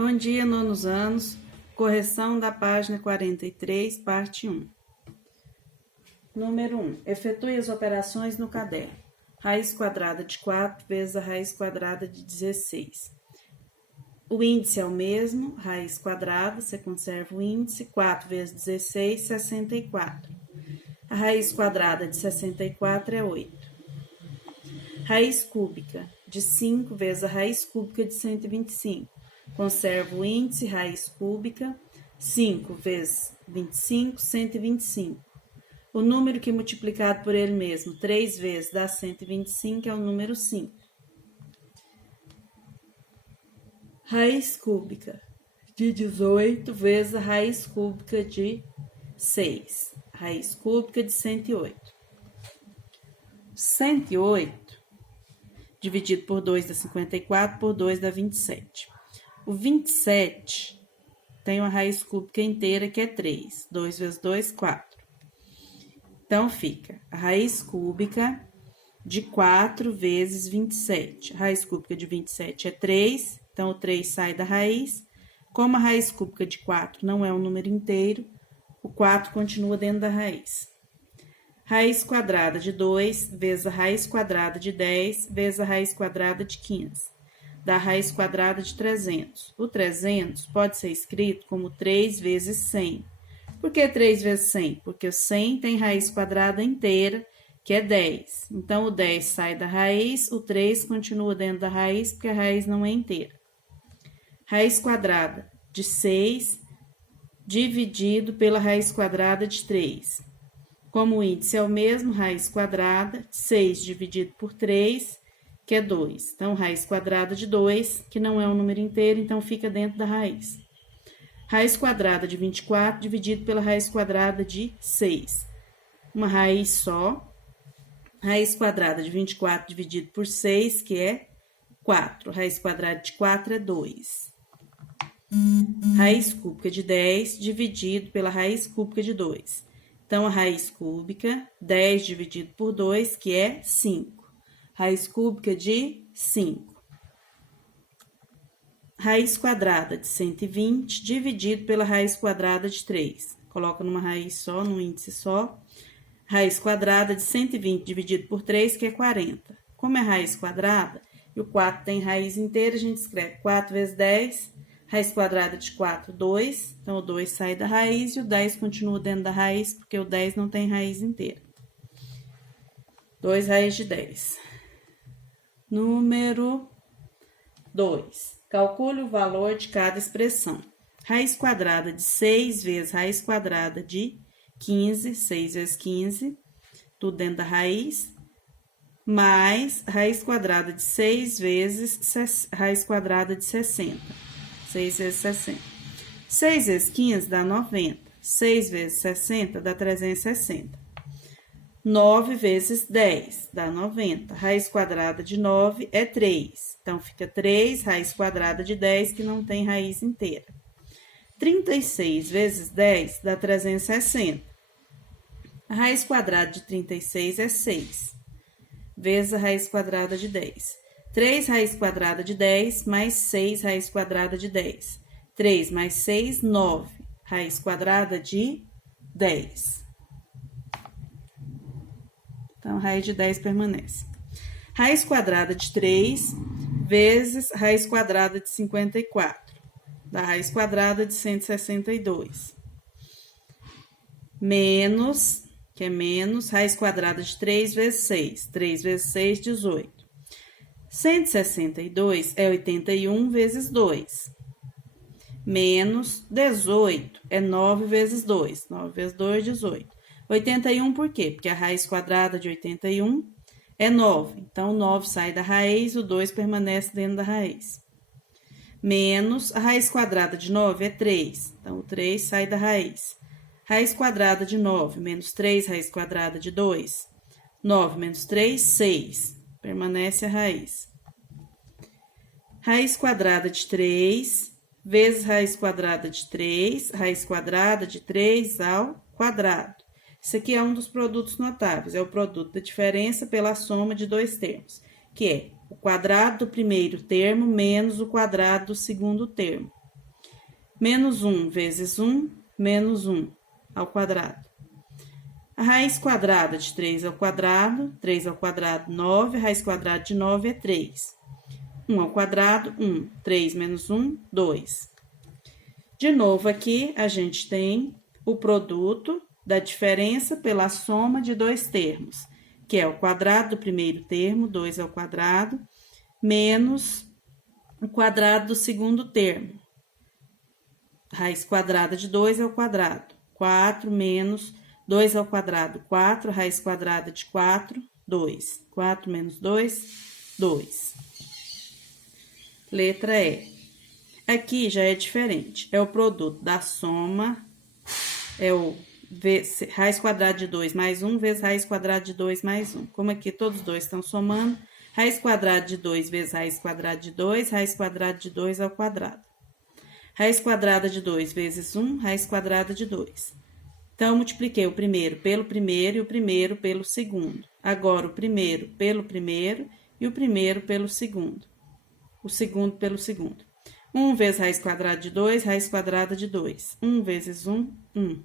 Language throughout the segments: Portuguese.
Bom dia, nonos anos. Correção da página 43, parte 1. Número 1. Efetue as operações no caderno. Raiz quadrada de 4 vezes a raiz quadrada de 16. O índice é o mesmo, raiz quadrada, você conserva o índice, 4 vezes 16, 64. A raiz quadrada de 64 é 8. Raiz cúbica de 5 vezes a raiz cúbica de 125. Conserva o índice, raiz cúbica, 5 vezes 25, 125. O número que multiplicado por ele mesmo 3 vezes dá 125 é o número 5. Raiz cúbica de 18 vezes a raiz cúbica de 6. Raiz cúbica de 108. 108 dividido por 2 dá 54, por 2 dá 27. O 27 tem uma raiz cúbica inteira que é 3. 2 vezes 2, 4. Então, fica a raiz cúbica de 4 vezes 27. A raiz cúbica de 27 é 3, então o 3 sai da raiz. Como a raiz cúbica de 4 não é um número inteiro, o 4 continua dentro da raiz. Raiz quadrada de 2 vezes a raiz quadrada de 10 vezes a raiz quadrada de 15. Dá a raiz quadrada de 300. O 300 pode ser escrito como 3 vezes 100. Por que 3 vezes 100? Porque o 100 tem raiz quadrada inteira, que é 10. Então, o 10 sai da raiz, o 3 continua dentro da raiz, porque a raiz não é inteira. Raiz quadrada de 6 dividido pela raiz quadrada de 3. Como o índice é o mesmo, raiz quadrada, 6 dividido por 3, que é 2. Então, raiz quadrada de 2, que não é um número inteiro, então fica dentro da raiz. Raiz quadrada de 24 dividido pela raiz quadrada de 6. Uma raiz só. Raiz quadrada de 24 dividido por 6, que é 4. Raiz quadrada de 4 é 2. Raiz cúbica de 10 dividido pela raiz cúbica de 2. Então, a raiz cúbica, 10 dividido por 2, que é 5. Raiz cúbica de 5. Raiz quadrada de 120 dividido pela raiz quadrada de 3. Coloca numa raiz só, num índice só. Raiz quadrada de 120 dividido por 3, que é 40. Como é raiz quadrada e o 4 tem raiz inteira, a gente escreve 4 vezes 10, raiz quadrada de 4, 2. Então, o 2 sai da raiz e o 10 continua dentro da raiz, porque o 10 não tem raiz inteira. 2 raiz de 10. Número 2. Calcule o valor de cada expressão. Raiz quadrada de 6 vezes raiz quadrada de 15, 6 vezes 15, tudo dentro da raiz, mais raiz quadrada de 6 vezes raiz quadrada de 60. 6 vezes 60. 6 vezes 15 dá 90. 6 vezes 60 dá 360. 9 vezes 10 dá 90. Raiz quadrada de 9 é 3. Então, fica 3 raiz quadrada de 10, que não tem raiz inteira. 36 vezes 10 dá 360. A raiz quadrada de 36 é 6, vezes a raiz quadrada de 10. 3 raiz quadrada de 10 mais 6 raiz quadrada de 10. 3 mais 6, 9. Raiz quadrada de 10. Então, raiz de 10 permanece. Raiz quadrada de 3 vezes raiz quadrada de 54. Da raiz quadrada de 162. Menos, que é menos, raiz quadrada de 3 vezes 6. 3 vezes 6, 18. 162 é 81 vezes 2. Menos 18 é 9 vezes 2. 9 vezes 2, 18. 81 por quê? Porque a raiz quadrada de 81 é 9. Então, o 9 sai da raiz, o 2 permanece dentro da raiz. Menos a raiz quadrada de 9 é 3. Então, o 3 sai da raiz. Raiz quadrada de 9 menos 3 raiz quadrada de 2. 9 menos 3, 6. Permanece a raiz. Raiz quadrada de 3 vezes raiz quadrada de 3, raiz quadrada de 3 ao quadrado. Isso aqui é um dos produtos notáveis, é o produto da diferença pela soma de dois termos, que é o quadrado do primeiro termo menos o quadrado do segundo termo. Menos 1 vezes 1, menos 1 ao quadrado. A raiz quadrada de 3 ao quadrado, 3 ao quadrado, 9, a raiz quadrada de 9 é 3. 1 ao quadrado, 1. 3 menos 1, 2. De novo, aqui a gente tem o produto da diferença pela soma de dois termos, que é o quadrado do primeiro termo, 2 ao quadrado, menos o quadrado do segundo termo. Raiz quadrada de 2 ao quadrado, 4 menos 2 ao quadrado, 4, raiz quadrada de 4, 2. 4 menos 2, 2. Letra E. Aqui já é diferente, é o produto da soma, é o raiz quadrada de 2 mais 1 vezes raiz quadrada de 2 mais 1. Como aqui todos dois estão somando, raiz quadrada de 2 vezes raiz quadrada de 2, raiz quadrada de 2 ao quadrado. Raiz quadrada de 2 vezes 1, raiz quadrada de 2. Então, multipliquei o primeiro pelo primeiro e o primeiro pelo segundo. Agora, o primeiro pelo primeiro e o primeiro pelo segundo. O segundo pelo segundo. 1 vezes raiz quadrada de 2, raiz quadrada de 2. 1 vezes 1, 1.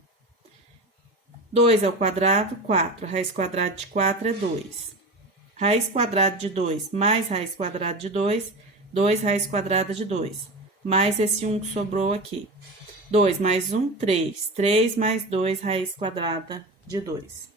2 ao quadrado, 4. Raiz quadrada de 4 é 2. Raiz quadrada de 2 mais raiz quadrada de 2, 2 raiz quadrada de 2. Mais esse 1 que sobrou aqui. 2 mais 1, 3. 3 mais 2, raiz quadrada de 2.